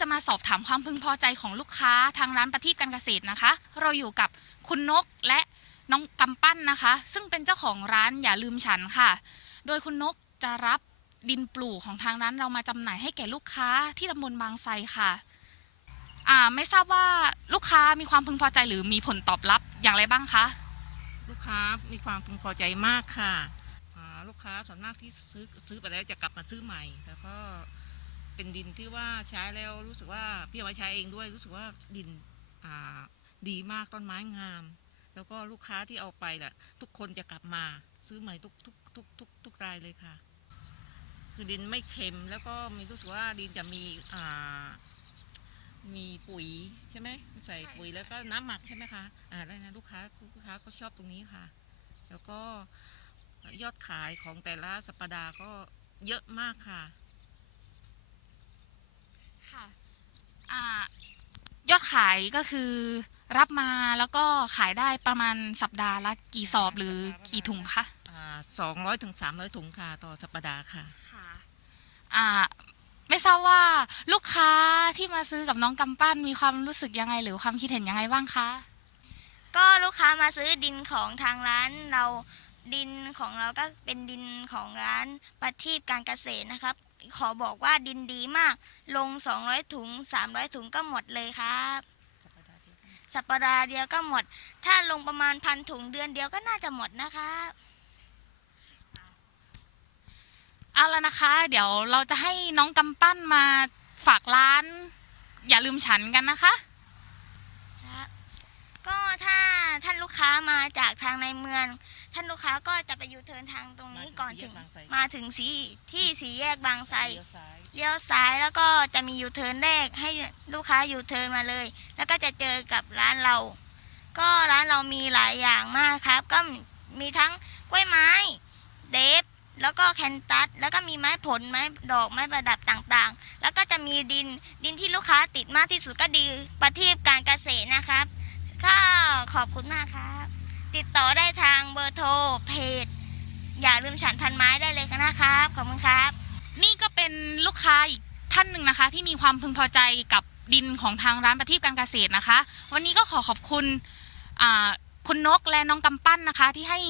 จะมาสอบถามความพึงพอใจของลูกค้าทางร้านประทีปการเกษตรนะคะ เราอยู่กับคุณนกและน้องกำปั้นนะคะ ซึ่งเป็นเจ้าของร้านอย่าลืมฉันค่ะ โดยคุณนกจะรับดินปลูกของทางร้านเรามาจำหน่ายให้แก่ลูกค้าที่ตำบลบางไทรค่ะอ่าไม่ทราบว่าลูกค้ามีความพึงพอใจหรือมีผลตอบรับอย่างไรบ้างคะ ลูกค้ามีความพึงพอใจมากค่ะอ่าลูกค้าส่วนมากที่ซื้อซื้อไปแล้วจะกลับมาซื้อใหม่แล้วก็ เป็นดินที่ว่าใช้แล้วรู้สึกว่าพี่เอามาใช้เองด้วยรู้สึกว่าดินอ่าดีมากต้นไม้งาม แล้วก็ลูกค้าที่เอาไปแหละทุกคนจะกลับมาซื้อใหม่ทุกทุกทุกทุกทุกรายเลยค่ะ คือดินไม่เค็มแล้วก็มีรู้สึกว่าดินจะมีอ่ามีปุ๋ยใช่ไหมใส่ปุ๋ยแล้วก็น้ำหมักใช่ไหมคะอ่าได้นะลูกค้าลูกค้าก็ชอบตรงนี้ค่ะ แล้วก็ยอดขายของแต่ละสัปดาห์ก็เยอะมากค่ะ ค่ะอ่ายอดขายก็คือรับมาแล้วก็ขายได้ประมาณสัปดาห์ละกี่สอบหรือกี่ถุงคะสองร้อยถึงสามร้อยถุงค่ะต่อสัปดาห์ค่ะค่ะอ่าไม่ทราบว่าลูกค้าที่มาซื้อกับน้องกำปั้นมีความรู้สึกยังไง หรือความคิดเห็นยังไงบ้างคะ ก็ลูกค้ามาซื้อดินของทางร้านเราดินของเราก็เป็นดินของร้านประทีปการเกษตรนะครับ ขอบอกว่าดินดีมาก ลง 200 ถุง 300 ถุงก็หมดเลยครับ สัปดาห์เดียวก็หมด ถ้าลงประมาณพันถุงเดือนเดียวก็น่าจะหมดนะครับเอาแล้วนะคะ เดี๋ยวเราจะให้น้องกำปั้นมาฝากร้าน อย่าลืมฉันกันนะคะ ครับ ก็ถ้าท่านลูกค้า มาจากทางในเมือง ท่านลูกค้าก็จะไปยูเทิร์นทางตรงนี้ก่อนถึง มาถึงสีที่สีแยกบางไทรเลี้ยวซ้ายเลี้ยวซ้ายแล้วก็จะมียูเทิร์นแรกให้ลูกค้ายูเทิร์นมาเลย แล้วก็จะเจอกับร้านเรา ก็ร้านเรามีหลายอย่างมากครับ ก็มีทั้งกล้วยไม้ เดฟแล้วก็แคนตัสแล้วก็มีไม้ผลไม้ดอกไม้ประดับต่างๆ แล้วก็จะมีดินดินที่ลูกค้าติดมากที่สุดก็ดีประทีปการเกษตรนะครับ ก็ขอบคุณมากครับ ติดต่อได้ทางเบอร์โทรเพจ อย่าลืมฉันพันไม้ได้เลยนะครับ ขอบคุณครับ นี่ก็เป็นลูกค้าอีกท่านหนึ่งนะคะ ที่มีความพึงพอใจกับดินของทางร้านประทีปการเกษตรนะคะ วันนี้ก็ขอขอบคุณคุณนกและน้องกำปั้นนะคะ ที่ให้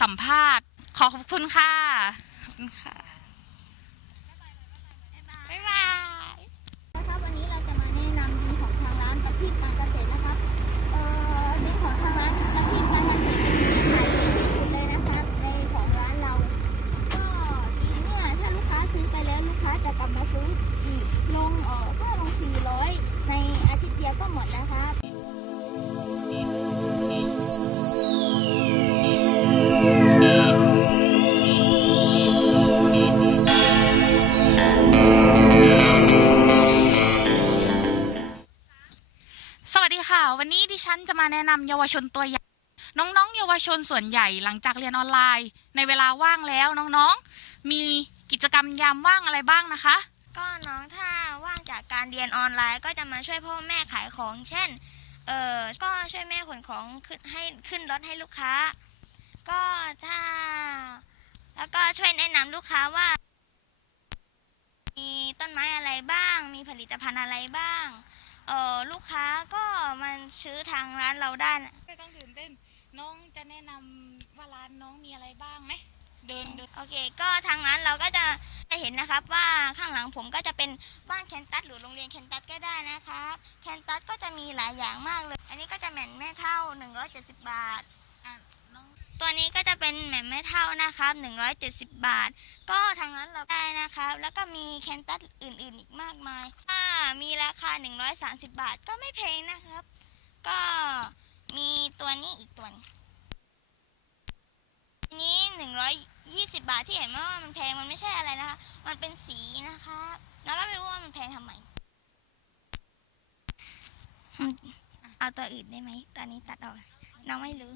สัมภาษณ์ ขอขอบคุณค่ะขอบคุณค่ะ เยาวชนตัวอย่างน้องๆ เยาวชนส่วนใหญ่หลังจากเรียนออนไลน์ ในเวลาว่างแล้วน้องๆ มีกิจกรรมยามว่างอะไรบ้างนะคะ ก็น้องถ้าว่างจากการเรียนออนไลน์ ก็จะมาช่วยพ่อแม่ขายของ เช่น เออก็ช่วยแม่ขนของขึ้นให้ขึ้นรถให้ลูกค้า ก็ถ้า แล้วก็ช่วยแนะนำลูกค้าว่า มีต้นไม้อะไรบ้าง มีผลิตภัณฑ์อะไรบ้าง เออลูกค้าก็มาซื้อทางร้านเราได้นะไม่ต้องตื่นเต้น น้องจะแนะนำว่าร้านน้องมีอะไรบ้างไหม เดินเดินโอเค ก็ทางร้านเราก็จะจะเห็นนะครับว่าข้างหลังผมก็จะเป็นบ้านแคนตัสหรือโรงเรียนแคนตัสก็ได้นะครับแคนตัสก็จะมีหลายอย่างมากเลย อันนี้ก็จะแหม่นแม่เท่า 170 บาทอะน้อง ตัวนี้ก็จะเป็นแหม่นแม่เท่านะครับ 170 บาท ก็ทางร้นเราได้นะครับ แล้วก็มีแคนตัสอื่นๆอีกมากมายถ้ามีราคา 130 บาทก็ไม่แพงนะครับ ก็มีตัวนี้อีกตัวหนึงอันนี้ 120 บาทที่เห็นว่ามันแพงมันไม่ใช่อะไรนะคะ มันเป็นสีนะครับแล้วก็ไม่รู้ว่ามันแพงทำไมเอาตัวอื่นได้ไหมตอนนี้ตัดออกน้องไม่รู้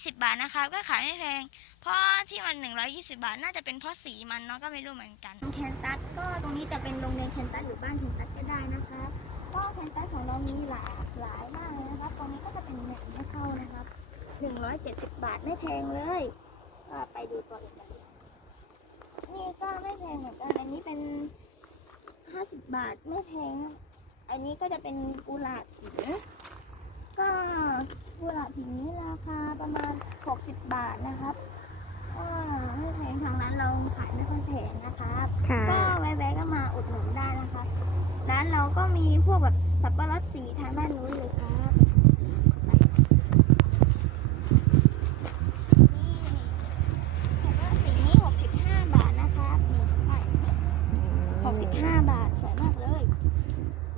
20 บาทนะครับ ก็ขายไม่แพง เพราะที่มัน 120 บาท น่าจะเป็นเพราะสีมันเนาะก็ไม่รู้เหมือนกันแคนตัสก็ตรงนี้จะเป็นโรงเรียนแคนตัสหรือบ้านแคนตัสก็ได้นะครับก็แคนตัสของเรามีหลากหลายมากเลยนะครับตรงนี้ก็จะเป็นแบบไม่เข้านะครับ170 บาทไม่แพงเลยก็ไปดูตัวอื่นกันนี่ก็ไม่แพงเหมือนกันอันนี้เป็นบาทไม่แพง อันนี้ก็จะเป็นกุหลาบหินก็กุหลาบหินนี้ราคาประมาณ 60 บาทนะครับก็ไม่แพงทางร้านเราขายไม่ค่อยแพงนะครับค่ะ ก็แวะๆก็มาอุดหนุนได้นะคะร้านเราก็มีพวกแบบสับปะรดสีทางด้านนู้นเลยครับ นี่สับปะรดสีนี้65 บาทนะครับนี่ป้ายนี้65บาทสวยมากเลย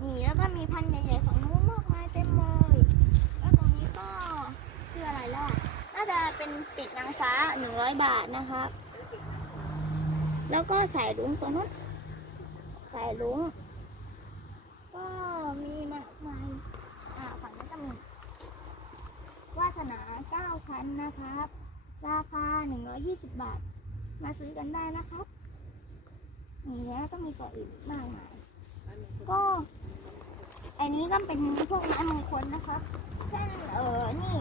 นี่แล้วก็มีพันธุ์ใหญ่ๆของนู้นมากมายเต็มเลยแล้วตรงนี้ก็ชื่ออะไรล่ะ น่าจะเป็นติดนาง ฟ้า100บาทนะครับ แล้วก็สายลุงตัวนู้นสายลุงก็มีมากมายอ่าฝั่งนี้ก็มีวาสนาเก้าชั้นนะครับ ราคา120บบาท มาซื้อกันได้นะครับนี่แล้วก็มีตัวอื่นอีกมากมายก็ อันนี้ก็เป็นพวกไม้มงคลนะครับเช่นเออนี่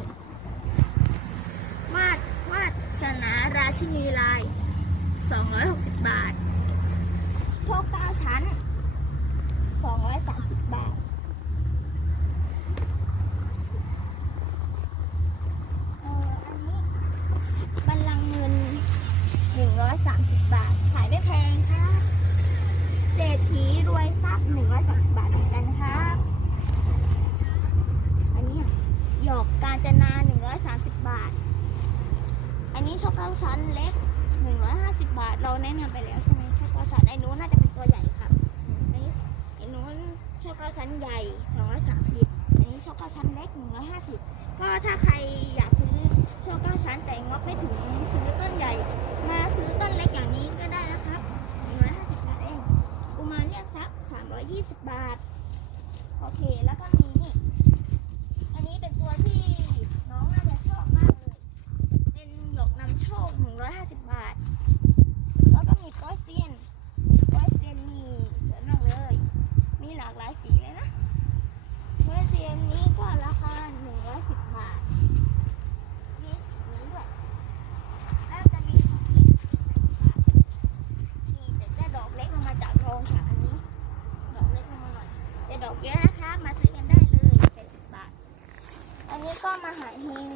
วาดวาด สนาราชินีลาย 260 บาท โชคเก้าชั้น 230 บาท เอออันนี้บัลลังก์เงิน 130 บาท ขายไม่แพงครับเศรษฐีรวยทรัพย์130 บาทเหมือนกันครับอันนี้หยอกกาญจนา 130 บาทอันนี้ ช็อกโกแลตชั้นเล็ก 150 บาท เราแนะนำไปแล้วใช่ไหมช็อกโกแลตชั้นไอ้นู้นน่าจะเป็นตัวใหญ่ครับอันนี้ไอ้นู้นช็อกโกแลตชั้นใหญ่ 230 อันนี้ช็อกโกแลตชั้นเล็ก 150 ก็ถ้าใครอยากซื้อช็อกโกแลตชั้นแต่งบไม่ถึงซื้อต้นใหญ่ มาซื้อต้นเล็กอย่างนี้ก็ได้นะครับ 150 บาทเองกุมารเรียกทรัพย์320 บาท โอเค แล้วก็มีนี่ อันนี้เป็นตัวที่น้องน่าจะชอบมากเลย เป็นหยกนำโชค 150 บาท แล้วก็มีก้อยเซียนก้อยเซียนนี่สวยมากเลย มีหลากหลายสีเลยนะก้อยเซียนนี้ก็ราคา 110 บาท มีสีนี้ด้วย แล้วจะมีของอีก80บาทนี่แต่จะดอกเล็กลงมาจากโรงค่ะอันนี้ ดอกเล็กลงมาหน่อย แต่ ดอกเยอะนะคะ มาซื้อกันได้เลย70บาท อันนี้ก็มาหาเฮง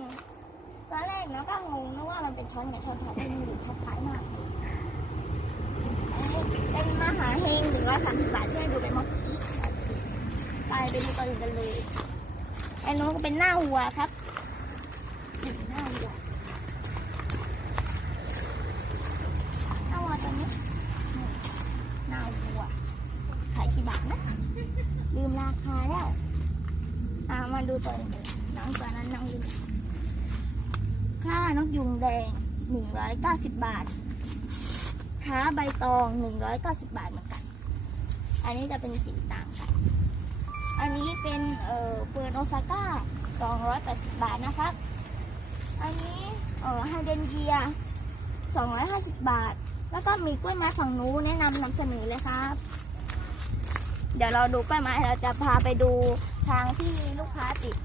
ตอนแรกน้องก็งงนึกว่ามันเป็นช้อนกับช้อนขาที่มีอยู่คล้ายๆมากอันนี้เป็นมหาเฮงหนึ่งร้อยสามสิบบาทที่ให้ดูเป็นมอกี้ไปไปดูตัวอื่นกันเลยอันนู้นก็เป็นหน้าวัวครับนี่หน้าวัวหน้าวัวตัวนี้นี่หน้าวัว ขายกี่บาทนะ ลืมราคาแล้วอามาดูตัวน้องตัวนั้นน้องลืมค่านกยุงแดงหนึ่งร้อยเก้าสิบบาทค้าใบตองหนึ่งร้อยเก้าสิบบาทเหมือนกัน อันนี้จะเป็นสีต่างกัน อันนี้เป็นเอ่อเปิดโอซาก้าสองร้อยแปดสิบบาทนะครับ อันนี้เอ่อไฮเดนเยียสองร้อยห้าสิบบาท แล้วก็มีกล้วยไม้ฝั่งนู้นแนะนำนำเสนอเลยครับ เดี๋ยวเราดูกล้วยไม้เราจะพาไปดูทางที่ลูกค้าติด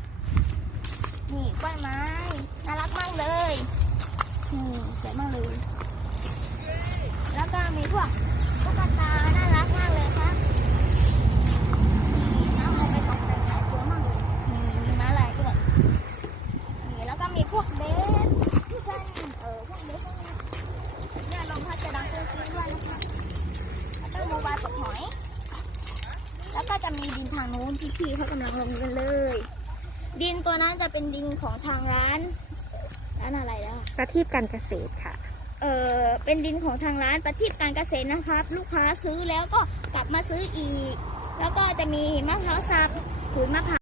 นี่กล้วยไม้น่ารักมากเลยนี่สวยมากเลย แล้วก็มีพวกตุ๊กตาน่ารักมากเลยครับนี่น้องเอาไปตกแต่งหลายตัวมากเลยนี่มีม้าลายด้วยนี่แล้วก็มีพวกเบสที่เป็นเออพวกเบสพวกนี้เนี่ยลมพัดจะดังเกลียวๆด้วยนะคะแล้วก็โมบายตกหอย แล้วก็จะมีดินทางนู้นที่พี่เขากำลังลงกันเลย ดินตัวนั้นจะเป็นดินของทางร้าน ร้านอะไรแล้วอะประทีปการเกษตรค่ะ เออเป็นดินของทางร้านประทีปการเกษตรนะครับ ลูกค้าซื้อแล้วก็กลับมาซื้ออีก แล้วก็จะมีมะพร้าวสับขูดมะพร้าว